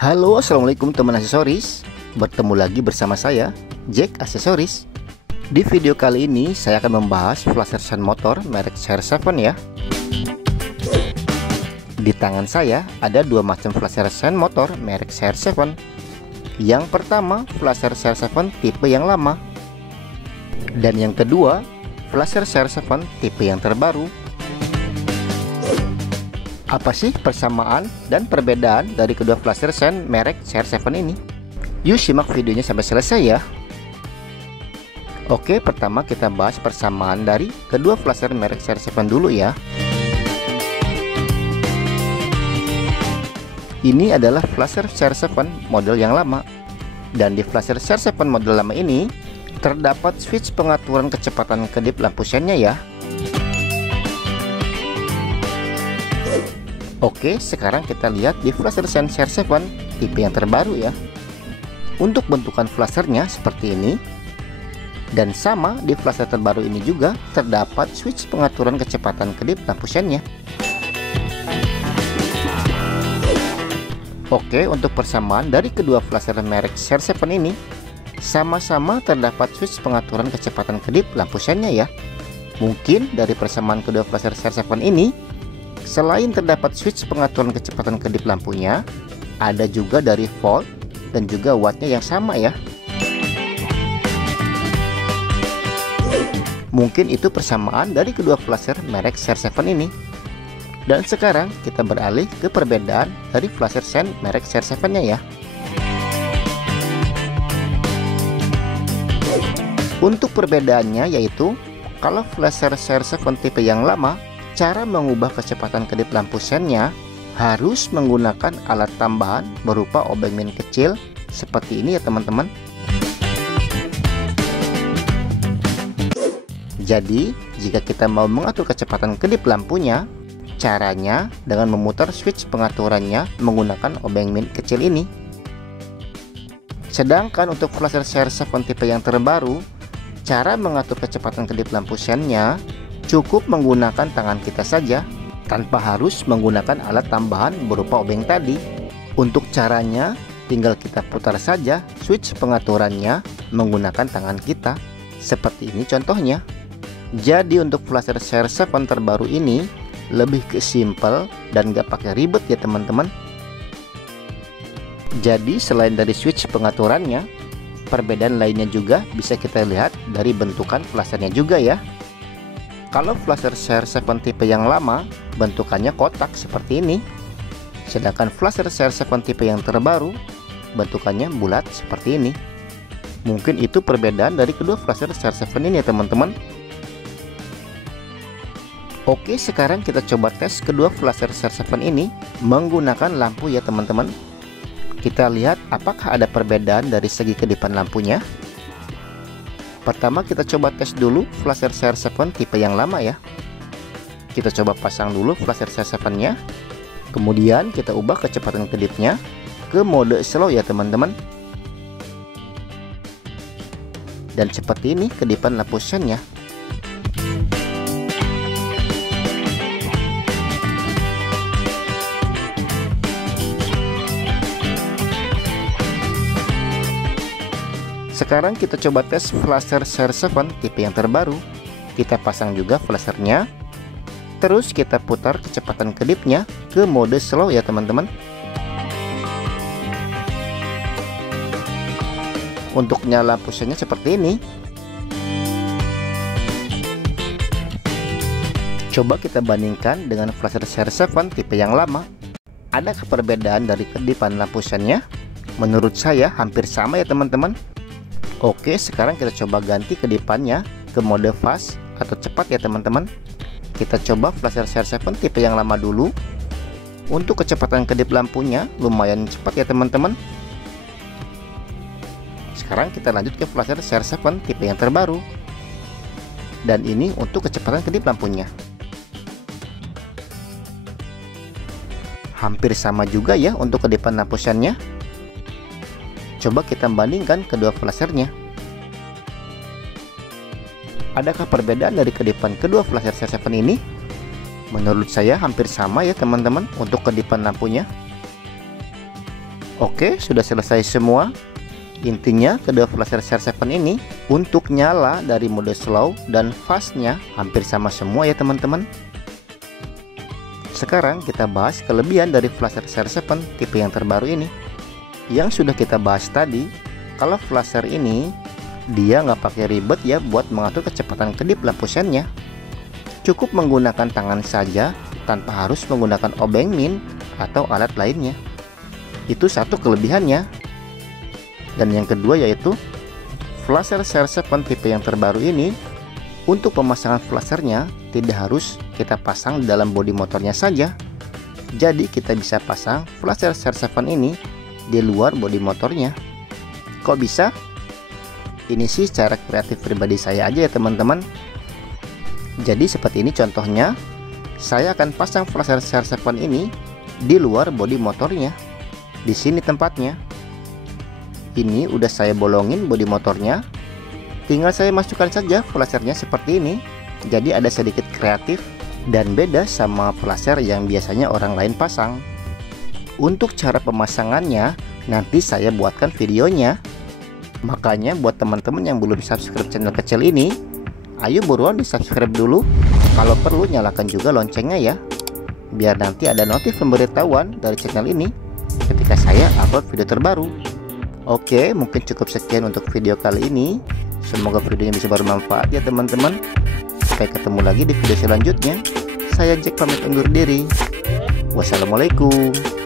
Halo, assalamualaikum teman aksesoris. Bertemu lagi bersama saya, Jack Aksesoris. Di video kali ini saya akan membahas flash sun motor merek CR7 ya. Di tangan saya ada dua macam flash sun motor merek CR7. Yang pertama, flash CR7 tipe yang lama, dan yang kedua, flash CR7 tipe yang terbaru. Apa sih persamaan dan perbedaan dari kedua flash sun merek CR7 ini? Yuk simak videonya sampai selesai ya. Oke, pertama kita bahas persamaan dari kedua flash merek CR7 dulu ya. Ini adalah flash CR7 model yang lama. Dan di flash CR7 model lama ini terdapat switch pengaturan kecepatan kedip lampu sennya ya. Oke, sekarang kita lihat di flash sun CR7 tipe yang terbaru ya. Untuk bentukan flashernya seperti ini. Dan sama di flasher terbaru ini juga terdapat switch pengaturan kecepatan kedip lampu sennya. Oke, untuk persamaan dari kedua flasher merek CR7 ini, sama-sama terdapat switch pengaturan kecepatan kedip lampu sennya ya. Mungkin dari persamaan kedua flasher CR7 ini, selain terdapat switch pengaturan kecepatan kedip lampunya, ada juga dari volt dan juga wattnya yang sama ya. Mungkin itu persamaan dari kedua flasher merek CR7 ini. Dan sekarang kita beralih ke perbedaan dari flash sun merek CR7-nya ya. Untuk perbedaannya yaitu, kalau flash CR7 tipe yang lama, cara mengubah kecepatan kedip lampu sennya harus menggunakan alat tambahan berupa obeng min kecil seperti ini ya teman-teman. Jadi jika kita mau mengatur kecepatan kedip lampunya, caranya dengan memutar switch pengaturannya menggunakan obeng min kecil ini. Sedangkan untuk flash CR7 tipe yang terbaru, cara mengatur kecepatan kedip lampu sennya cukup menggunakan tangan kita saja tanpa harus menggunakan alat tambahan berupa obeng tadi. Untuk caranya tinggal kita putar saja switch pengaturannya menggunakan tangan kita. Seperti ini contohnya. Jadi untuk flash CR7 terbaru ini lebih ke simple dan gak pakai ribet ya teman-teman. Jadi selain dari switch pengaturannya, perbedaan lainnya juga bisa kita lihat dari bentukan flashernya juga ya. Kalau flash CR7 tipe yang lama, bentukannya kotak seperti ini. Sedangkan flash CR7 tipe yang terbaru, bentukannya bulat seperti ini. Mungkin itu perbedaan dari kedua flash CR7 ini ya teman-teman. Oke, sekarang kita coba tes kedua flash CR7 ini menggunakan lampu ya teman-teman. Kita lihat apakah ada perbedaan dari segi kedipan lampunya. Pertama kita coba tes dulu flash CR7 tipe yang lama ya. Kita coba pasang dulu flash CR7-nya. Kemudian kita ubah kecepatan kedipnya ke mode slow ya teman-teman. Dan seperti ini kedipan lampu sennya. Sekarang kita coba tes flash CR7 tipe yang terbaru. Kita pasang juga flashernya. Terus kita putar kecepatan kedipnya ke mode slow ya teman-teman. Untuk nyala lampu sennya seperti ini. Coba kita bandingkan dengan flash CR7 tipe yang lama. Adakah perbedaan dari kedipan lampu sennya? Menurut saya hampir sama ya teman-teman. Oke, sekarang kita coba ganti kedipannya ke mode fast atau cepat ya teman-teman. Kita coba flash CR7 tipe yang lama dulu. Untuk kecepatan kedip lampunya lumayan cepat ya teman-teman. Sekarang kita lanjut ke flash CR7 tipe yang terbaru. Dan ini untuk kecepatan kedip lampunya. Hampir sama juga ya untuk kedipan lampu sennya. Coba kita bandingkan kedua flashernya. Adakah perbedaan dari kedipan kedua flash CR7 ini? Menurut saya hampir sama ya teman-teman untuk kedipan lampunya. Oke, sudah selesai semua. Intinya kedua flasher CR7 ini untuk nyala dari mode slow dan fastnya hampir sama semua ya teman-teman. Sekarang kita bahas kelebihan dari flasher CR7 tipe yang terbaru ini. Yang sudah kita bahas tadi, kalau flasher ini dia nggak pakai ribet ya buat mengatur kecepatan kedip lampu sennya. Cukup menggunakan tangan saja tanpa harus menggunakan obeng min atau alat lainnya. Itu satu kelebihannya. Dan yang kedua yaitu flasher CR7 tipe yang terbaru ini untuk pemasangan flashernya tidak harus kita pasang di dalam bodi motornya saja. Jadi kita bisa pasang flasher CR7 ini di luar bodi motornya. Kok bisa? Ini sih cara kreatif pribadi saya aja ya teman-teman. Jadi seperti ini contohnya. Saya akan pasang flasher CR7 ini di luar bodi motornya. Di sini tempatnya. Ini udah saya bolongin bodi motornya. Tinggal saya masukkan saja flashernya seperti ini. Jadi ada sedikit kreatif dan beda sama flasher yang biasanya orang lain pasang. Untuk cara pemasangannya nanti saya buatkan videonya. Makanya buat teman-teman yang belum subscribe channel kecil ini, ayo buruan di subscribe dulu. Kalau perlu nyalakan juga loncengnya ya, biar nanti ada notif pemberitahuan dari channel ini ketika saya upload video terbaru. Oke, mungkin cukup sekian untuk video kali ini. Semoga videonya bisa bermanfaat ya teman-teman. Sampai ketemu lagi di video selanjutnya. Saya Jack pamit undur diri. Wassalamualaikum.